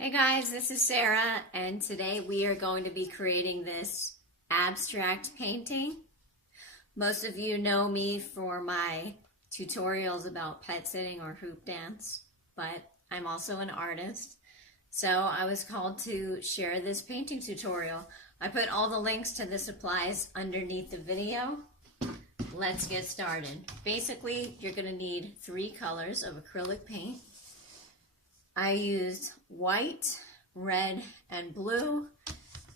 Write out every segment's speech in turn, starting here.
Hey guys, this is Sarah, and today we are going to be creating this abstract painting. Most of you know me for my tutorials about pet sitting or hoop dance, but I'm also an artist. So I was called to share this painting tutorial. I put all the links to the supplies underneath the video. Let's get started. Basically, you're going to need 3 colors of acrylic paint. I used white, red, and blue.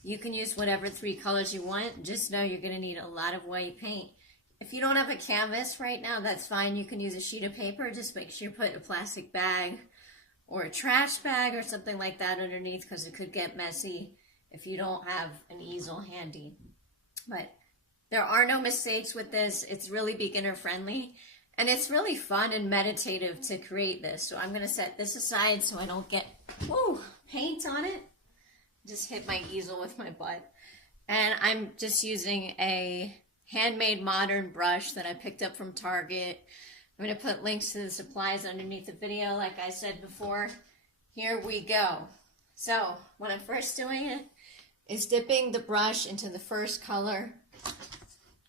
You can use whatever 3 colors you want. Just know you're going to need a lot of white paint. If you don't have a canvas right now, that's fine. You can use a sheet of paper. Just make sure you put a plastic bag or a trash bag or something like that underneath, because it could get messy if you don't have an easel handy. But there are no mistakes with this. It's really beginner friendly. And it's really fun and meditative to create this. So I'm going to set this aside so I don't get paint on it. Just hit my easel with my butt. And I'm just using a handmade modern brush that I picked up from Target. I'm going to put links to the supplies underneath the video, like I said before. Here we go. So what I'm first doing it is dipping the brush into the first color.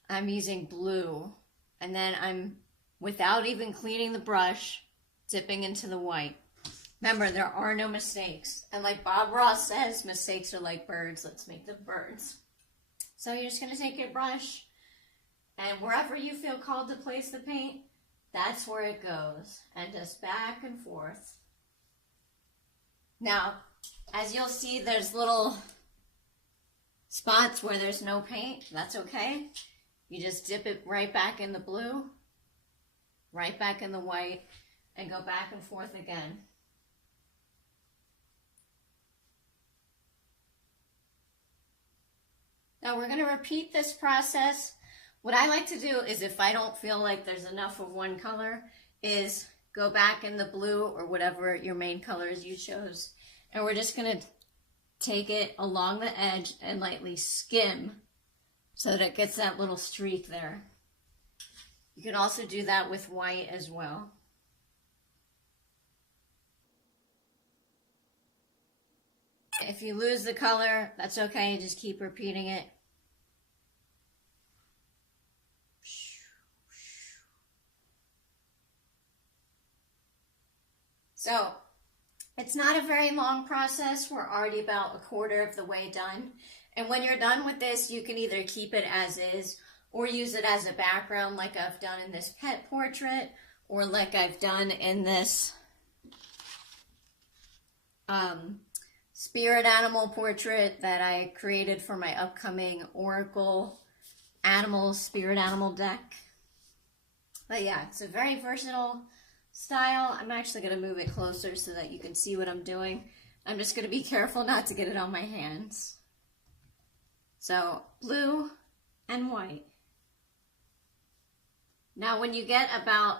I'm using blue. And then I'm, without even cleaning the brush, dipping into the white. Remember, there are no mistakes. And like Bob Ross says, mistakes are like birds. Let's make them birds. So you're just going to take your brush, and wherever you feel called to place the paint, that's where it goes. And just back and forth. Now, as you'll see, there's little spots where there's no paint. That's okay. You just dip it right back in the blue, right back in the white, and go back and forth again. Now we're going to repeat this process. What I like to do is, if I don't feel like there's enough of one color, is go back in the blue or whatever your main colors you chose. And we're just going to take it along the edge and lightly skim so that it gets that little streak there. You can also do that with white as well. If you lose the color, that's okay. Just keep repeating it. So, it's not a very long process. We're already about a quarter of the way done. And when you're done with this, you can either keep it as is or use it as a background, like I've done in this pet portrait, or like I've done in this spirit animal portrait that I created for my upcoming Oracle spirit animal deck. But yeah, it's a very versatile style. I'm actually going to move it closer so that you can see what I'm doing. I'm just going to be careful not to get it on my hands. So, blue and white. Now, when you get about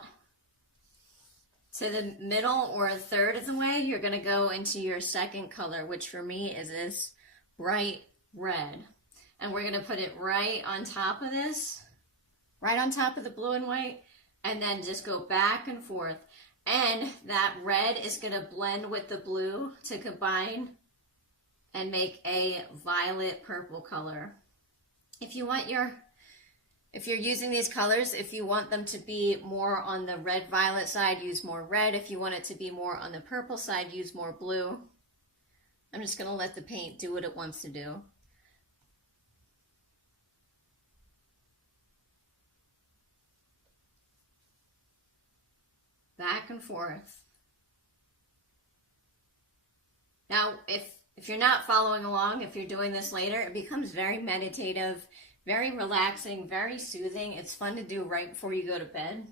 to the middle or a third of the way, you're going to go into your second color, which for me is this bright red. And we're going to put it right on top of this, right on top of the blue and white, and then just go back and forth. And that red is going to blend with the blue to combine and make a violet purple color. If you're using these colors, if you want them to be more on the red-violet side, use more red. If you want it to be more on the purple side, use more blue. I'm just going to let the paint do what it wants to do. Back and forth. Now, if you're not following along, if you're doing this later, it becomes very meditative, very relaxing, very soothing. It's fun to do right before you go to bed.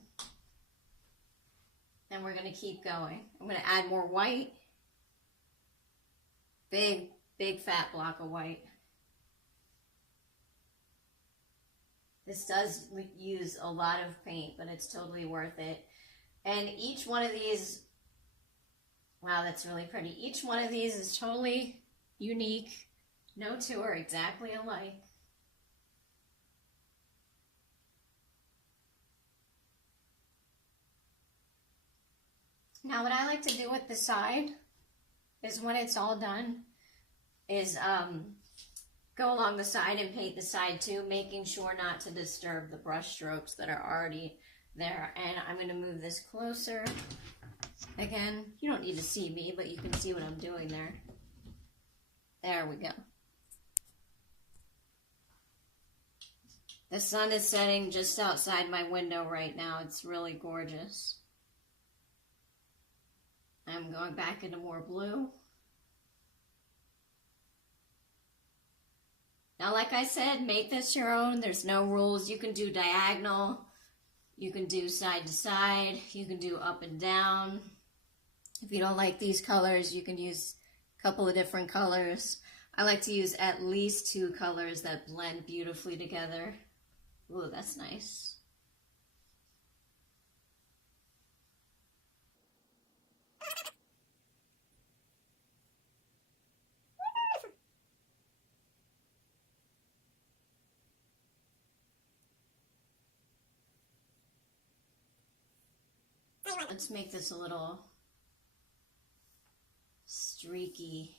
And we're going to keep going. I'm going to add more white. Big fat block of white. This does use a lot of paint, but it's totally worth it. And each one of these, wow, that's really pretty. Each one of these is totally unique. No two are exactly alike. Now what I like to do with the side is when it's all done, is go along the side and paint the side too, making sure not to disturb the brush strokes that are already there. And I'm going to move this closer. Again, you don't need to see me, but you can see what I'm doing there. There we go. The sun is setting just outside my window right now. It's really gorgeous. I'm going back into more blue. Now, like I said, make this your own. There's no rules. You can do diagonal. You can do side to side. You can do up and down. If you don't like these colors, you can use a couple of different colors. I like to use at least 2 colors that blend beautifully together. Ooh, that's nice. Let's make this a little streaky.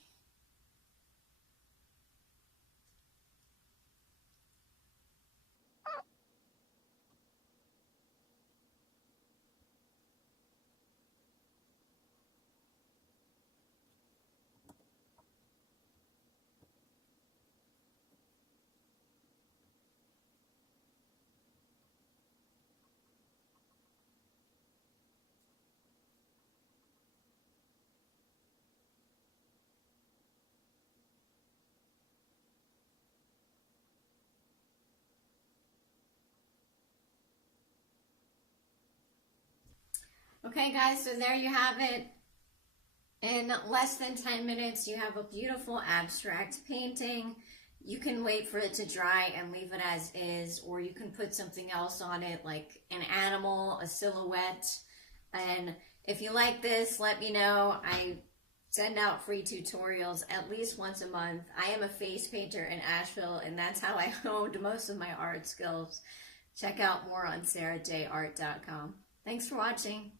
Okay guys, so there you have it. In less than 10 minutes, you have a beautiful abstract painting. You can wait for it to dry and leave it as is, or you can put something else on it, like an animal, a silhouette. And if you like this, let me know. I send out free tutorials at least once a month. I am a face painter in Asheville, and that's how I honed most of my art skills. Check out more on sarahjart.com. Thanks for watching.